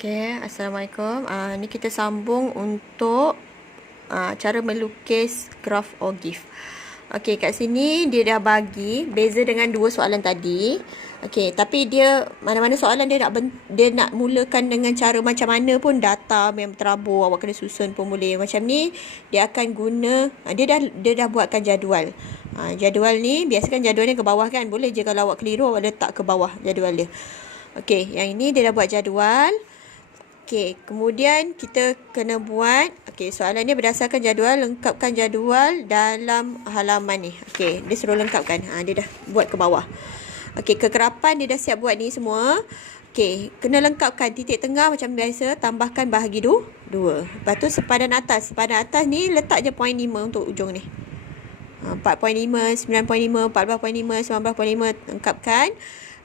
Okay, Assalamualaikum. Ni kita sambung untuk cara melukis graf or GIF. Okay, kat sini dia dah bagi beza dengan dua soalan tadi. Okay, tapi dia mana-mana soalan dia nak mulakan dengan cara macam mana pun data yang terabur, awak kena susun pun boleh. Macam ni dia akan guna dia dah buatkan jadual. Jadual ni biasakan jadual ni ke bawah kan. Boleh je kalau awak keliru awak letak ke bawah jadual dia. Okay, yang ini dia dah buat jadual. Okey, kemudian kita kena buat, soalan ni berdasarkan jadual, lengkapkan jadual dalam halaman ni. Okey, dia suruh lengkapkan. Dia dah buat ke bawah. Okey, kekerapan dia dah siap buat ni semua. Okey, kena lengkapkan titik tengah macam biasa, tambahkan bahagi 2. Lepas tu sepadan atas. Sepadan atas ni letak je 0.5 untuk ujung ni. 4.5, 9.5, 14.5, 19.5 lengkapkan.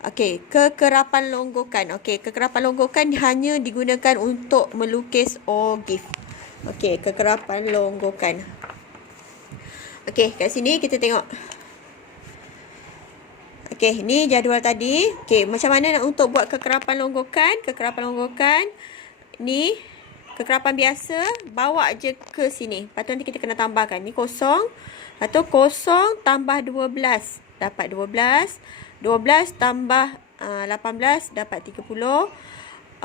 Okey, kekerapan longgokan. Okey, kekerapan longgokan hanya digunakan untuk melukis or GIF. Okey, kekerapan longgokan. Okey, kat sini kita tengok. Okey, ni jadual tadi. Okey, macam mana untuk buat kekerapan longgokan? Kekerapan longgokan ni kekerapan biasa, bawa je ke sini. Lepas tu nanti kita kena tambahkan. Ni kosong. Lepas tu kosong tambah 12. Dapat 12. 12 tambah 18 dapat 30.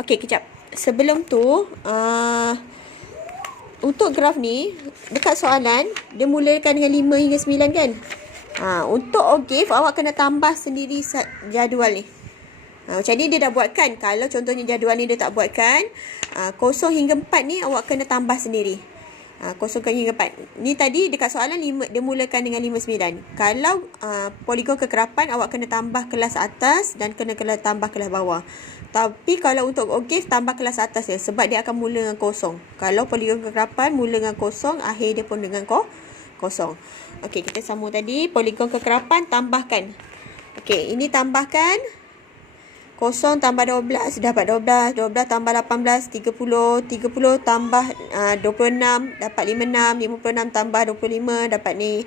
Okey, kejap. Sebelum tu, untuk graf ni, dekat soalan, dia mulakan dengan 5 hingga 9 kan? Untuk OGIF, awak kena tambah sendiri jadual ni. Macam ni dia dah buatkan. Kalau contohnya jadual ni dia tak buatkan, 0 hingga 4 ni awak kena tambah sendiri. 0 hingga 4. Ni tadi dekat soalan 5, dia mulakan dengan 5, 9. Kalau poligon kekerapan, awak kena tambah kelas atas dan kena tambah kelas bawah. Tapi kalau untuk OGIF, tambah kelas atas je. Sebab dia akan mula dengan 0. Kalau poligon kekerapan, mula dengan 0, akhir dia pun dengan 0. Okey, kita sambung tadi. Poligon kekerapan, tambahkan. Okey, ini tambahkan. 0 tambah 12 dapat 12, 12 tambah 18 30, 30 tambah 26 dapat 56, 56 tambah 25 dapat ni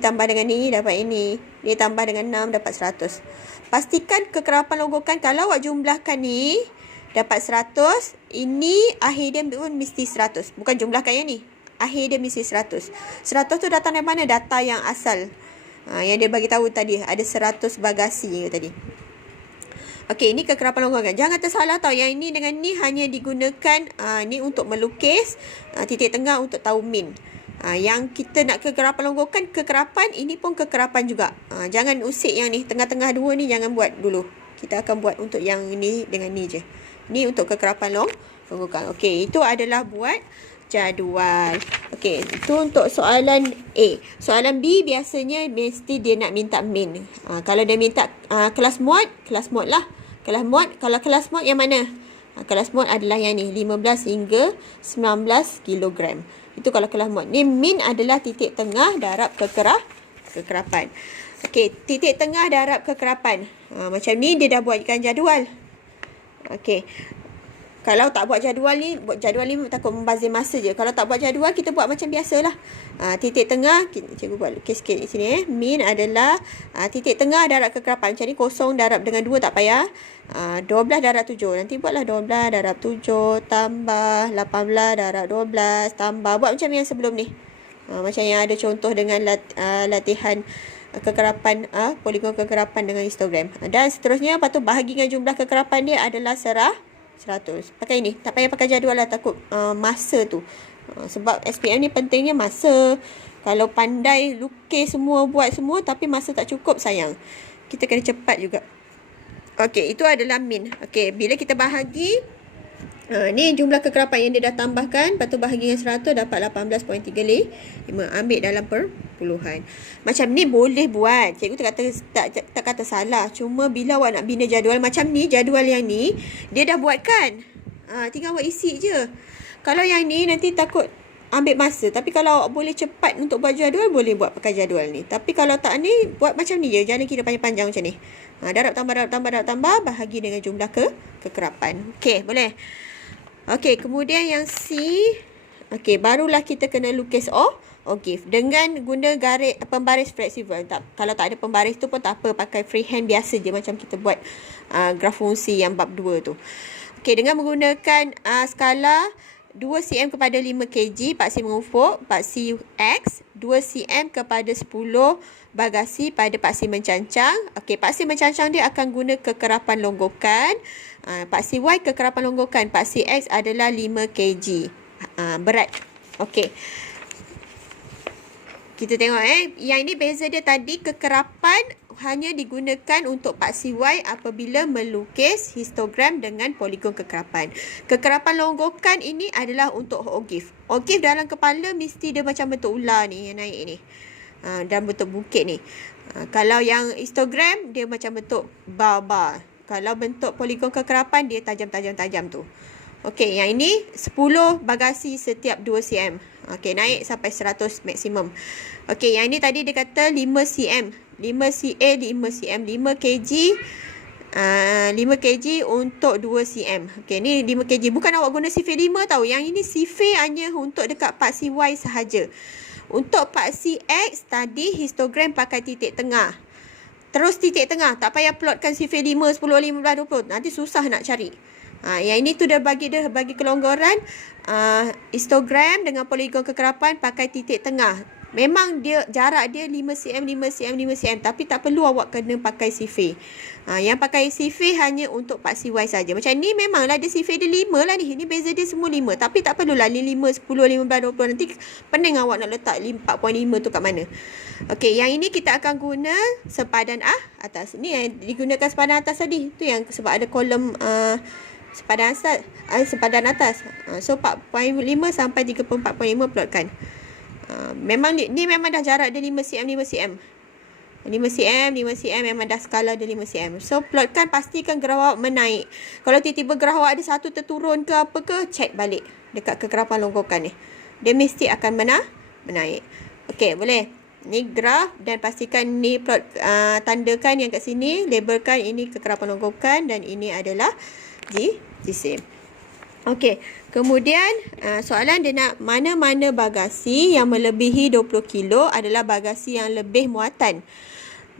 tambah dengan ni dapat ini, ni tambah dengan 6 dapat 100. Pastikan kekerapan longgokan kalau awak jumlahkan ni dapat 100, ini akhir dia pun mesti 100. Bukan jumlahkan yang ni, akhir dia mesti 100. 100 tu datang dari mana? Data yang asal. Yang dia bagi tahu tadi ada 100 bagasi tadi. Okey, ini kekerapan longgokan. Jangan tersalah tau. Yang ini dengan ni hanya digunakan ni untuk melukis, titik tengah untuk tahu min. Yang kita nak kekerapan longgokan, kekerapan ini pun kekerapan juga. Jangan usik yang ni, tengah-tengah dua ni jangan buat dulu. Kita akan buat untuk yang ni dengan ni je. Ni untuk kekerapan longgokan. Okey, itu adalah buat jadual. Okey, itu untuk soalan A. Soalan B biasanya mesti dia nak minta min. Kalau dia minta kelas mod lah. Kelas mod, kalau kelas mod yang mana? Kelas mod adalah yang ni, 15 hingga 19 kilogram. Itu kalau kelas mod. Ni min adalah titik tengah darab kekerapan. Okey, titik tengah darab kekerapan. Macam ni dia dah buatkan jadual. Okey. Kalau tak buat jadual ni takut membazir masa je. Kalau tak buat jadual, kita buat macam biasalah. Titik tengah, cikgu buat lukis sikit di sini. Min adalah titik tengah darab kekerapan. Macam ni 0 darab dengan 2 tak payah. 12 darab 7. Nanti buatlah 12 darab 7 tambah 18 darab 12 tambah. Buat macam yang sebelum ni. Macam yang ada contoh dengan latihan kekerapan, poligon kekerapan dengan histogram. Dan seterusnya, lepas tu bahagi dengan jumlah kekerapan dia adalah 100. Pakai ni. Tak payah pakai jadual lah, takut masa tu. Sebab SPM ni pentingnya masa. Kalau pandai lukis semua, buat semua tapi masa tak cukup, sayang. Kita kena cepat juga. Okey, itu adalah min. Okey, bila kita bahagi, ni jumlah kekerapan yang dia dah tambahkan. Lepas tu bahagi dengan 100 dapat 18.35. Ambil dalam perpuluhan. Macam ni boleh buat. Cikgu tak kata salah. Cuma bila awak nak bina jadual macam ni, jadual yang ni dia dah buatkan. Tinggal awak isi je. Kalau yang ni nanti takut ambil masa. Tapi kalau awak boleh cepat untuk buat jadual, boleh buat pakai jadual ni. Tapi kalau tak ni, buat macam ni je. Jangan kira panjang-panjang macam ni. Darab tambah, bahagi dengan jumlah kekerapan. Okey, boleh. Okey, kemudian yang C. Okey, barulah kita kena lukis GIF dengan guna pembaris fleksibel. Kalau tak ada pembaris tu pun tak apa, pakai freehand biasa je macam kita buat graf fungsi yang bab 2 tu. Okey, dengan menggunakan skala 2 cm kepada 5 kg paksi mengufuk, paksi X, 2 cm kepada 10 bagasi pada paksi mencancang. Okey, paksi mencancang dia akan guna kekerapan longgokan. Paksi Y kekerapan longgokan, paksi X adalah 5 kg berat. Okey. Kita tengok yang ini beza dia tadi, kekerapan hanya digunakan untuk paksi Y apabila melukis histogram dengan poligon kekerapan. Kekerapan longgokan ini adalah untuk ogif. Ogif dalam kepala mesti dia macam bentuk ular ni yang naik ni. Dan bentuk bukit ni. Kalau yang histogram dia macam bentuk bar-bar. Kalau bentuk poligon kekerapan dia tajam-tajam tu. Okey, yang ini 10 bagasi setiap 2 cm. Okey, naik sampai 100 maksimum. Okey, yang ini tadi dia kata 5 cm. 5 cm, 5 kg. 5 kg untuk 2 cm. Okey, ni 5 kg. Bukan awak guna sifir 5 tau. Yang ini sifir hanya untuk dekat paksi Y sahaja. Untuk paksi X tadi histogram pakai titik tengah. Terus titik tengah. Tak payah plotkan sifir 5, 10, 15, 20. Nanti susah nak cari. Yang ini tu dah bagi kelonggaran. Histogram dengan poligon kekerapan pakai titik tengah. Memang dia jarak dia 5 cm, 5 cm, 5 cm. Tapi tak perlu awak kena pakai sifir. Yang pakai sifir hanya untuk paksi Y saja. Macam ni memanglah dia sifir dia 5 lah ni. Ini beza dia semua 5. Tapi tak perlulah ni 5, 10, 15, 20. Nanti pening awak nak letak 4.5 tu kat mana. Okey, yang ini kita akan guna sepadan atas. Ni yang digunakan sepadan atas tadi. Tu yang sebab ada kolom sepadan atas. So 4.5 sampai 34.5 plotkan. Memang ni memang dah jarak dia 5 cm, 5 cm. 5 cm, 5 cm memang dah skala dia 5 cm. So plotkan, pastikan graf awak menaik. Kalau tiba-tiba graf awak ada satu terturun ke apa ke, check balik dekat kekerapan longgokan ni. Dia mesti akan menaik. Okey, boleh. Ni graf dan pastikan ni plot, tandakan yang kat sini, labelkan ini kekerapan longgokan dan ini adalah jisim. Okey, kemudian soalan dia nak mana-mana bagasi yang melebihi 20 kilo adalah bagasi yang lebih muatan.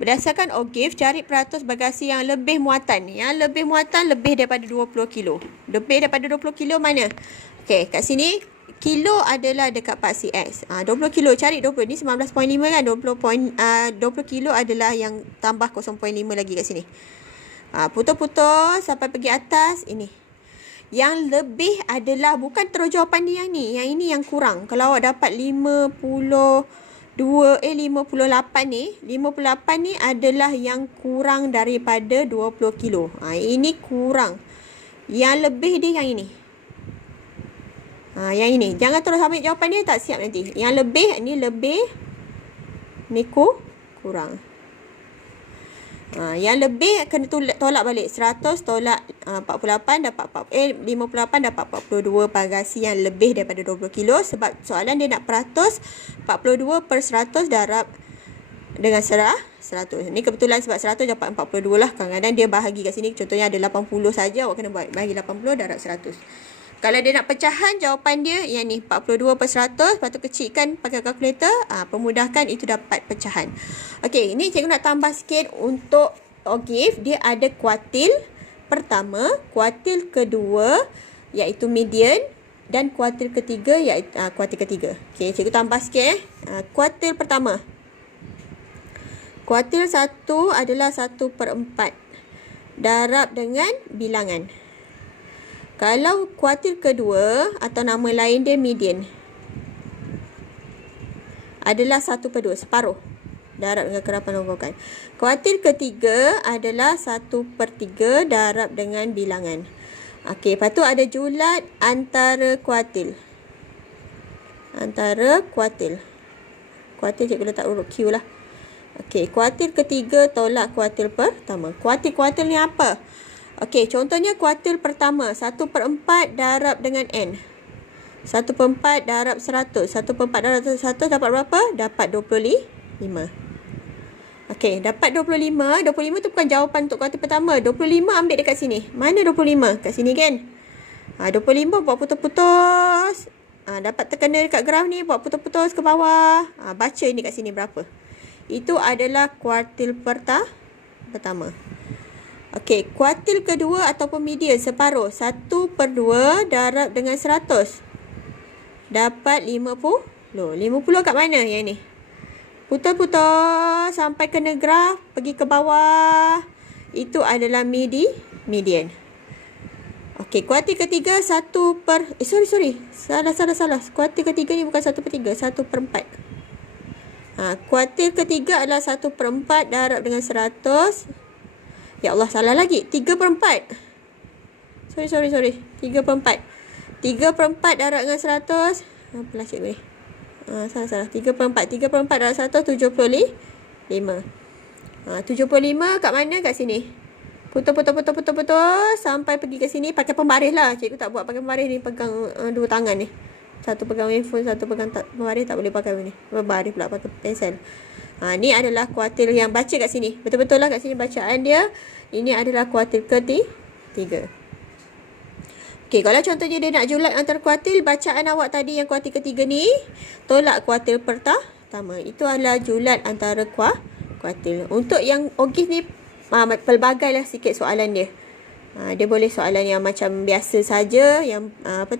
Berdasarkan ogif, cari peratus bagasi yang lebih muatan. Yang lebih muatan lebih daripada 20 kilo. Lebih daripada 20 kilo mana? Okey, kat sini kilo adalah dekat paksi X. 20 kilo, cari 20. Ni 19.5 kan? 20 kilo adalah yang tambah 0.5 lagi kat sini. Putus-putus sampai pergi atas ini. Yang lebih adalah bukan terus jawapan dia yang ni. Yang ini yang kurang. Kalau awak dapat 58 ni. 58 ni adalah yang kurang daripada 20 kilo. Ini kurang. Yang lebih dia yang ini. Yang ini. Jangan terus ambil jawapan dia, tak siap nanti. Yang lebih, ni lebih. Ni kurang. Yang lebih kena tolak balik. 100 tolak 48 dapat 58 dapat 42 bagasi yang lebih daripada 20 kilo. Sebab soalan dia nak peratus. 42 per 100 darab dengan 100. Ni kebetulan sebab 100 dapat 42 lah. Kadang-kadang dia bahagi kat sini. Contohnya ada 80 saja. Awak kena bahagi 80 darab 100. Kalau dia nak pecahan, jawapan dia yang ni 42 per 100. Lepas tu kecilkan pakai kalkulator. Pemudahkan, itu dapat pecahan. Okey, ini cikgu nak tambah sikit untuk ogif. Dia ada kuartil pertama, kuartil kedua iaitu median dan kuartil ketiga iaitu kuartil ketiga. Okey, cikgu tambah sikit kuartil pertama. Kuartil 1 adalah 1/4 darab dengan bilangan. Kalau kuartil kedua atau nama lain dia median adalah 1/2, separuh darab dengan kekerapan longgokan. Kuartil ketiga adalah 1/3 darab dengan bilangan. Okey, lepas tu ada julat antara kuartil. Kuartil cikgu letak urut Q lah. Okey, kuartil ketiga tolak kuartil pertama. Kuartil ni apa? Okey, contohnya kuartil pertama 1/4 darab dengan N. 1/4 darab 100. 1/4 darab 100 dapat berapa? Dapat 25. Okey, dapat 25. 25 tu bukan jawapan untuk kuartil pertama. 25 ambil dekat sini. Mana 25? Kat sini kan? 25 buat putus-putus. Dapat terkena dekat graf ni, buat putus-putus ke bawah. Baca ni kat sini berapa. Itu adalah kuartil pertama. Okey, kuartil kedua ataupun median separuh. 1/2 darab dengan 100. Dapat 50. 50 kat mana yang ni? Putar-putar sampai kena graf. Pergi ke bawah. Itu adalah median. Okey, kuartil ketiga 1 per... sorry. Salah. Kuartil ketiga ni bukan 1/3. 1/4. Kuartil ketiga adalah 1/4 darab dengan 100. Ya Allah, salah lagi. 3/4. Sorry. 3/4. 3/4 darab dengan 100. Apalah cikgu ni. Salah. 3/4 darab 100, 75. 75 kat mana? Kat sini. Putar sampai pergi ke sini. Pakai pembaris lah. Cikgu tak buat pakai pembaris ni. Pegang dua tangan ni. Satu pegang handphone, satu pegang pembaris. Tak boleh pakai ni. Pembaris pula pakai pensel. Ni adalah kuartil yang baca kat sini. Betul-betul lah kat sini bacaan dia. Ini adalah kuartil ketiga. Okey, kalau contohnya dia nak julat antara kuartil, bacaan awak tadi yang kuartil ketiga ni tolak kuartil pertama. Itu adalah julat antara kuartil. Untuk yang OGIF ni pelbagai lah sikit soalan dia. Dia boleh soalan yang macam biasa saja, yang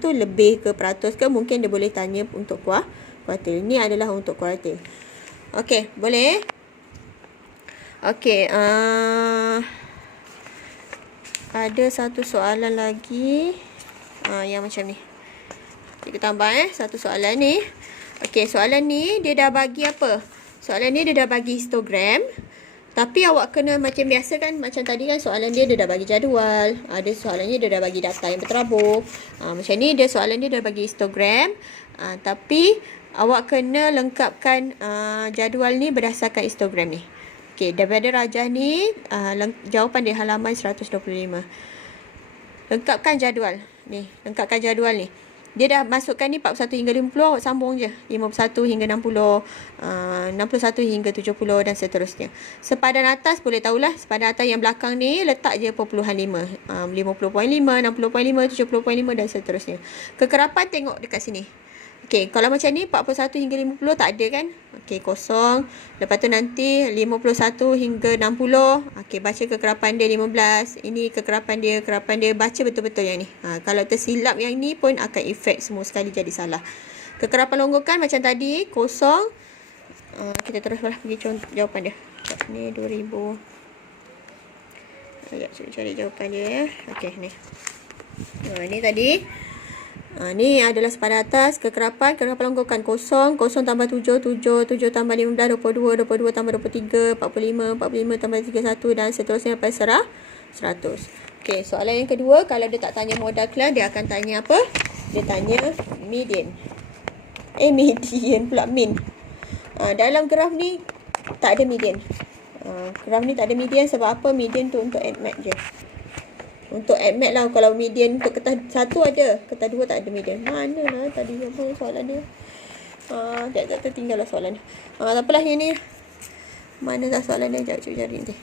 lebih ke peratus ke, mungkin dia boleh tanya untuk kuartil. Ini adalah untuk kuartil. Okey, boleh? Okey, ada satu soalan lagi yang macam ni. Kita tambah satu soalan ni. Okey, soalan ni dia dah bagi apa? Soalan ni dia dah bagi histogram. Tapi awak kena macam biasa kan, macam tadi kan soalan dia dah bagi jadual. Ada soalannya dia dah bagi data yang berterabur. Macam ni dia soalan dia dah bagi histogram. Tapi awak kena lengkapkan jadual ni berdasarkan histogram ni. Okey, daripada rajah ni jawapan dia halaman 125. Lengkapkan jadual ni. Dia dah masukkan ni 41 hingga 50, awak sambung je. 51 hingga 60, 61 hingga 70 dan seterusnya. Sepadan atas boleh tahulah. Sepadan atas yang belakang ni letak je perpuluhan 5. 50.5, 60.5, 70.5 dan seterusnya. Kekerapan tengok dekat sini. Okey, kalau macam ni 41 hingga 50 tak ada kan? Okey, kosong. Lepas tu nanti 51 hingga 60. Okey, baca kekerapan dia 15. Ini kekerapan dia baca betul-betul yang ni. Kalau tersilap yang ni pun akan efek semua sekali jadi salah. Kekerapan longgokan macam tadi, kosong. Kita teruslah pergi contoh jawapan dia. Ni 2000. Sekejap, cari jawapan dia ya. Okey, ni. Ni tadi. Ni adalah sepadan atas, kekerapan longgokan kosong tambah 7 tambah 15, 22 tambah 23, 45 tambah 31 dan seterusnya sampai 100. Okey, soalan yang kedua, kalau dia tak tanya modal kelas, dia akan tanya apa? Dia tanya median. Median pula min. Dalam graf ni tak ada median. Graf ni tak ada median sebab apa? Median tu untuk admat je. Untuk admat lah. Kalau median untuk kertas 1 ada, kertas 2 tak ada median. Mana lah tadi apa soalan dia? Sekejap tertinggal lah soalan dia. Tak apalah yang ni. Mana dah soalan dia? Sekejap cari nanti.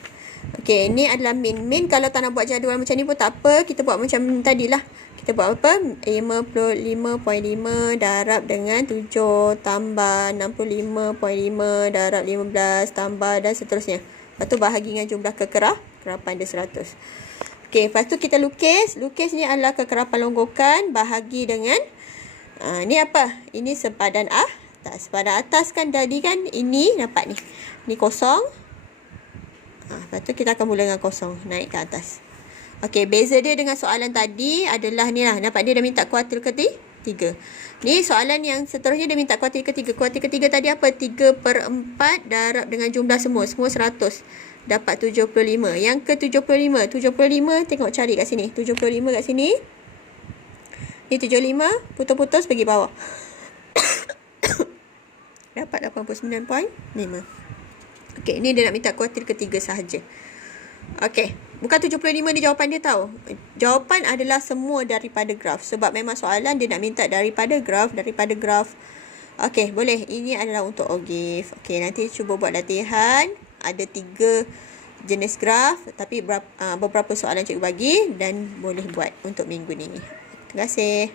Okey, ni adalah min. Min kalau tak nak buat jadual macam ni pun tak apa. Kita buat macam tadi lah. Kita buat apa? 55.5 darab dengan 7 tambah 65.5 darab 15 tambah dan seterusnya. Lepas tu bahagi dengan jumlah kekerapan dia 100. Okey, lepas tu kita lukis. Lukis ni adalah kekerapan longgokan bahagi dengan ni apa? Ini sepadan atas. Sepadan atas kan tadi kan ini dapat ni. Ni kosong. Lepas tu kita akan mula dengan kosong, naik ke atas. Okey, beza dia dengan soalan tadi adalah ni lah. Nampak dia dah minta kuartil ketiga. Ni soalan yang seterusnya dia minta kuartil ketiga. Kuartil ketiga tadi apa? 3/4 darab dengan jumlah semua 100. Dapat 75. Yang ke 75 tengok cari kat sini. 75 kat sini. Ni 75. Putus-putus pergi bawah. Dapat 89.5. Okey, ni dia nak minta kuartil ketiga sahaja. Okey, bukan 75 ni jawapan dia tahu. Jawapan adalah semua daripada graf. Sebab memang soalan dia nak minta daripada graf. Okey, boleh. Ini adalah untuk OGIF. Okey, nanti cuba buat latihan. Ada 3 jenis graf. Tapi beberapa soalan cikgu bagi. Dan boleh buat untuk minggu ni. Terima kasih.